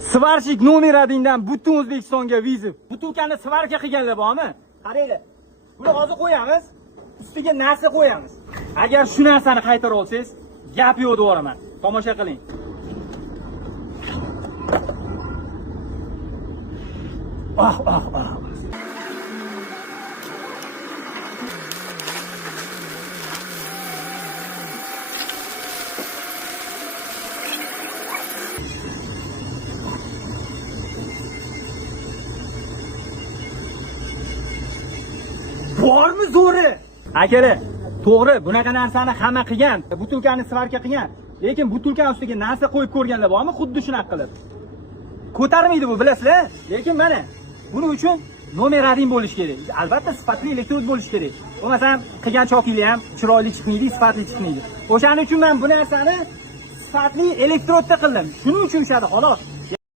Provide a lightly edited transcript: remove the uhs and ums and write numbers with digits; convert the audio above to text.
Svarchik nomeradingdan butun O'zbekistonga vizit. Butilkani svarka qilganlar bormi? Qaranglar. Buni hozir qo'yamiz, ustiga narsa qo'yamiz. Agar shu narsani qaytara olsangiz, gap yo'q deyapman. Tomosha qiling. Bormi zo'ri? Akara, to'g'ri, bunaqa narsani hamma qilgan. Butilkani svarka qilgan. Lekin butilkani ustiga narsa qo'yib ko'rganlar bormi? Xuddi shunaqa qilib. Ko'tarmaydi bu, bilasizlar? Lekin mana buning uchun nomerading bo'lish kerak. Albatta sifatli elektrod bo'lish kerak. Bo'lmasam qilgan chokinglar ham chiroyli chiqmaydi, sifatli chiqmaydi. O'shaning uchun men bu narsani sifatli elektrodda qildim. Shuning uchun ushadi, xolos.